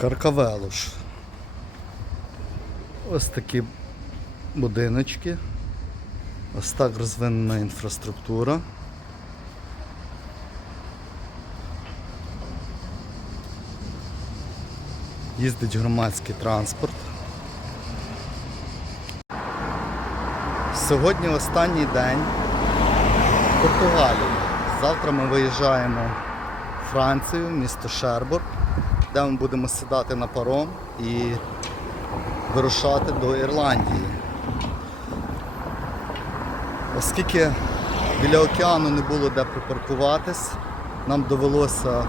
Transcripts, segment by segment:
Каркавелуш. Ось такі будиночки. Ось так розвинена інфраструктура. Їздить громадський транспорт. Сьогодні останній день в Португалії. Завтра ми виїжджаємо в Францію, місто Шербург, де ми будемо сідати на паром і вирушати до Ірландії. Оскільки біля океану не було де припаркуватись, нам довелося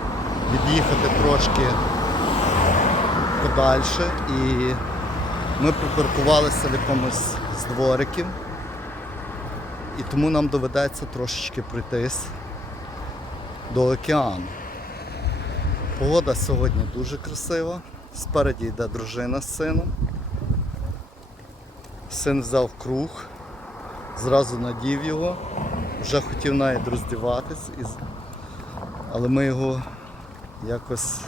від'їхати трошки подальше і ми припаркувалися в якомусь з двориків. І тому нам доведеться трошечки пройтись до океану. Погода сьогодні дуже красива. Спереді йде дружина з сином. Син взяв круг, зразу надів його, вже хотів навіть роздіватись, але ми його якось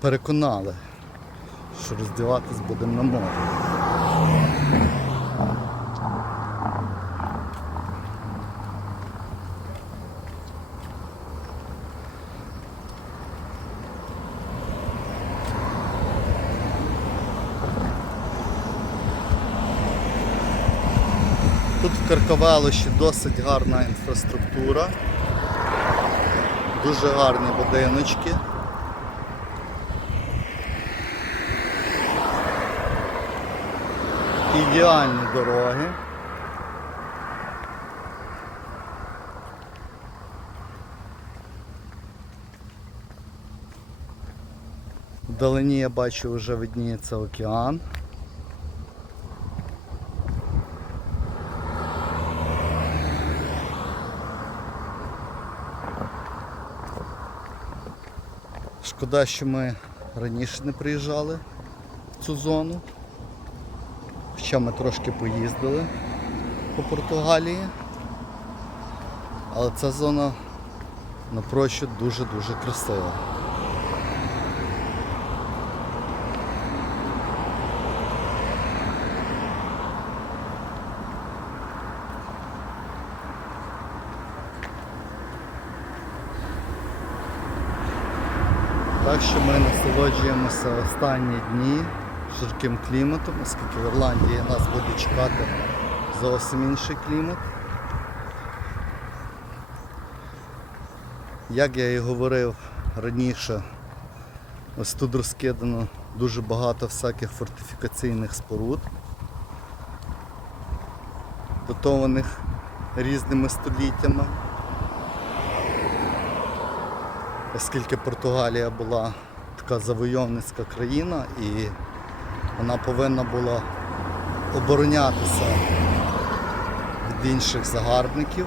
переконали, що роздіватись будемо на морі. В Каркавелищі досить гарна інфраструктура, дуже гарні будиночки. Ідеальні дороги. Вдалині я бачу вже видніється океан. Шкода, що ми раніше не приїжджали в цю зону. Хоча ми трошки поїздили по Португалії. Але ця зона напрочуд дуже-дуже красива. Так що ми насолоджуємося останні дні жарким кліматом, оскільки в Ірландії нас буде чекати зовсім інший клімат. Як я і говорив раніше, ось тут розкидано дуже багато всяких фортифікаційних споруд, датованих різними століттями. Оскільки Португалія була така завойовницька країна і вона повинна була оборонятися від інших загарбників.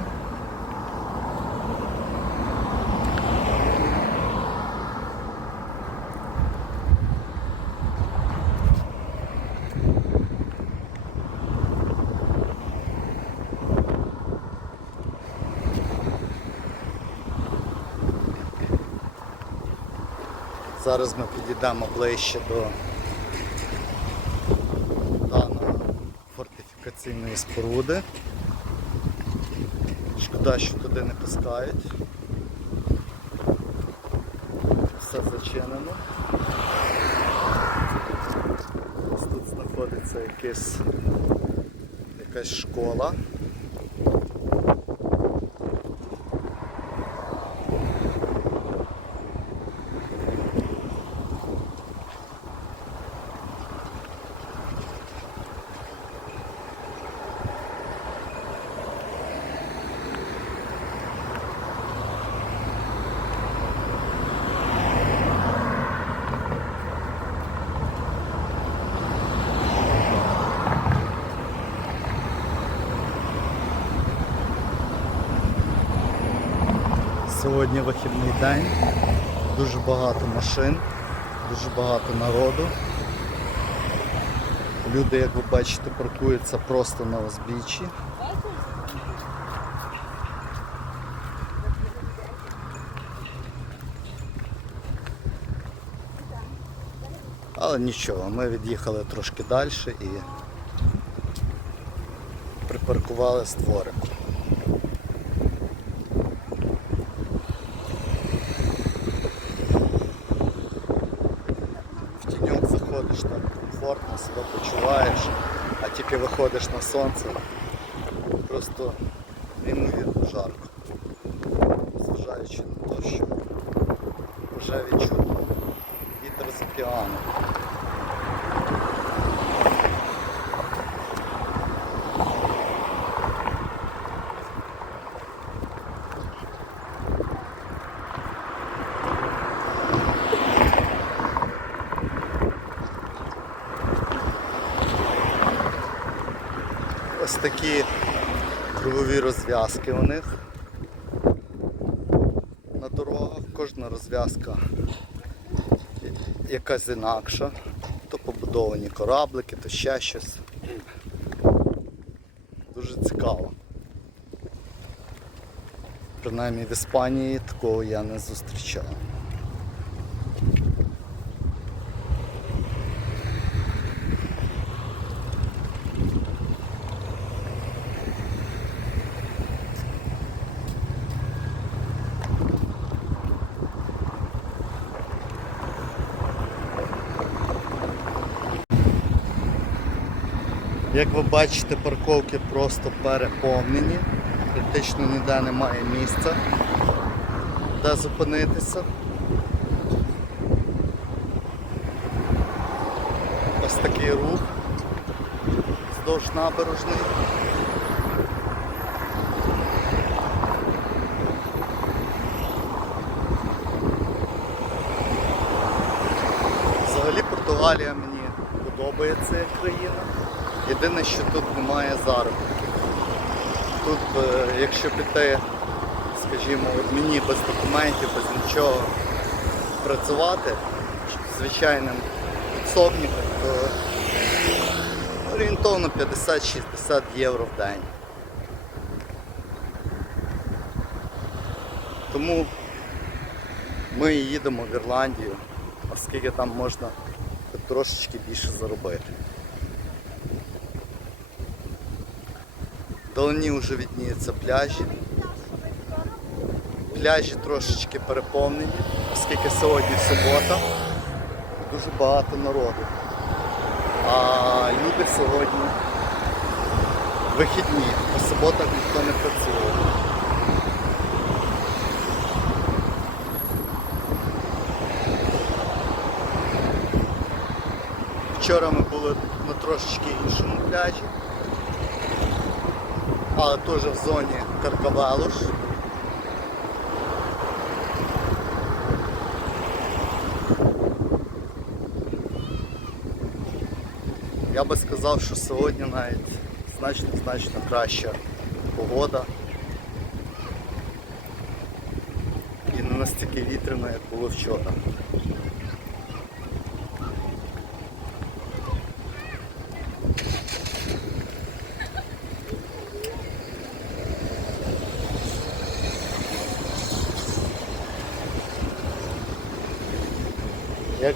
Зараз ми підійдемо ближче до даної фортифікаційної споруди. Шкода, що туди не пускають. Все зачинено. Ось Тут знаходиться якась, якась школа. Сьогодні вихідний день, дуже багато машин, дуже багато народу. Люди, як ви бачите, паркуються просто на узбіччі. Але нічого, ми від'їхали трошки далі і припаркували створик. заходиш так комфортно, себе почуваєш, а тільки виходиш на сонце, просто неймовірно жарко. Зважаючи на те, що вже відчутно вітер з океану. Ось такі кругові розв'язки у них на дорогах. Кожна розв'язка якась інакша. То побудовані кораблики, то ще щось. Дуже цікаво. Принаймні в Іспанії такого я не зустрічав. Як ви бачите, парковки просто переповнені. Практично ніде немає місця, де зупинитися. Ось такий рух вздовж набережної. Взагалі Португалія мені подобається як країна. Єдине, що тут немає заробітків. Тут, е, якщо піти, скажімо, мені без документів, без нічого працювати звичайним підсобником, то орієнтовно 50-60 євро в день. Тому ми їдемо в Ірландію, оскільки там можна трошечки більше заробити. Вдалині вже відніються пляжі. Пляжі трошечки переповнені, оскільки сьогодні субота, дуже багато народу. А люди сьогодні вихідні, по суботах ніхто не працює. Вчора ми були на трошечки іншому пляжі але теж в зоні Каркавелуш. Я би сказав, що сьогодні навіть значно-значно краща погода. І не настільки вітряно, як було вчора.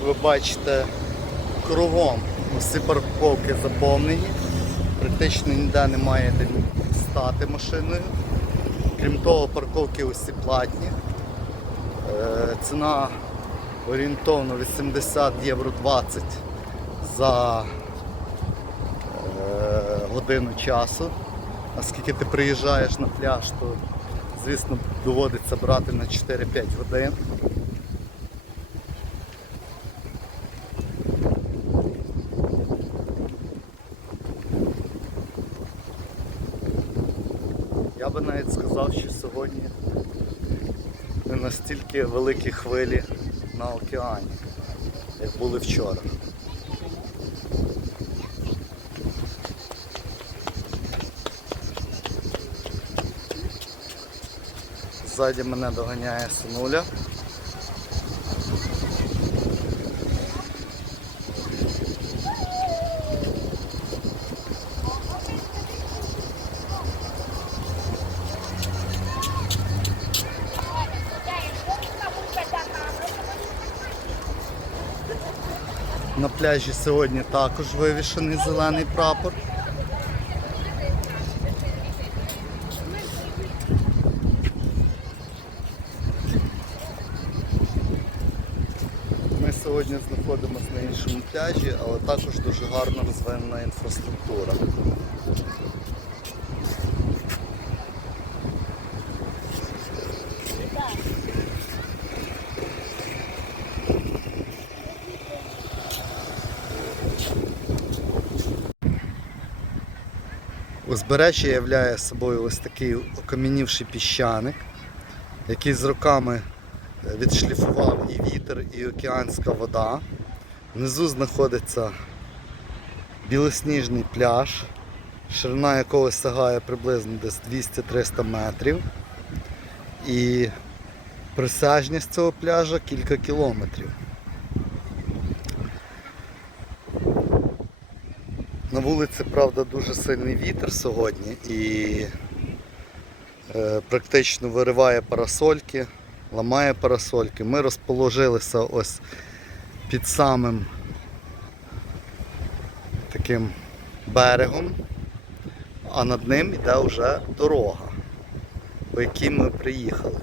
Ви бачите, кругом усі парковки заповнені, практично ніде немає де стати машиною. Крім того, парковки усі платні. Е, Ціна орієнтовно 80 євро 20 за е, годину часу. Оскільки ти приїжджаєш на пляж, то звісно доводиться брати на 4-5 годин. Я би навіть сказав, що сьогодні не настільки великі хвилі на океані, як були вчора. Ззаді мене доганяє синуля. Пляжі сьогодні також вивішений зелений прапор. Ми сьогодні знаходимося на іншому пляжі, але також дуже гарно розвинена інфраструктура. Узбережжя являє собою ось такий окам'янівший піщаник, який з роками е, відшліфував і вітер, і океанська вода. Внизу знаходиться білосніжний пляж, ширина якого сягає приблизно десь 200-300 метрів. І присяжність цього пляжа кілька кілометрів. Вулиці, правда, дуже сильний вітер сьогодні і е, практично вириває парасольки, ламає парасольки. Ми розположилися ось під самим таким берегом, а над ним йде вже дорога, по якій ми приїхали.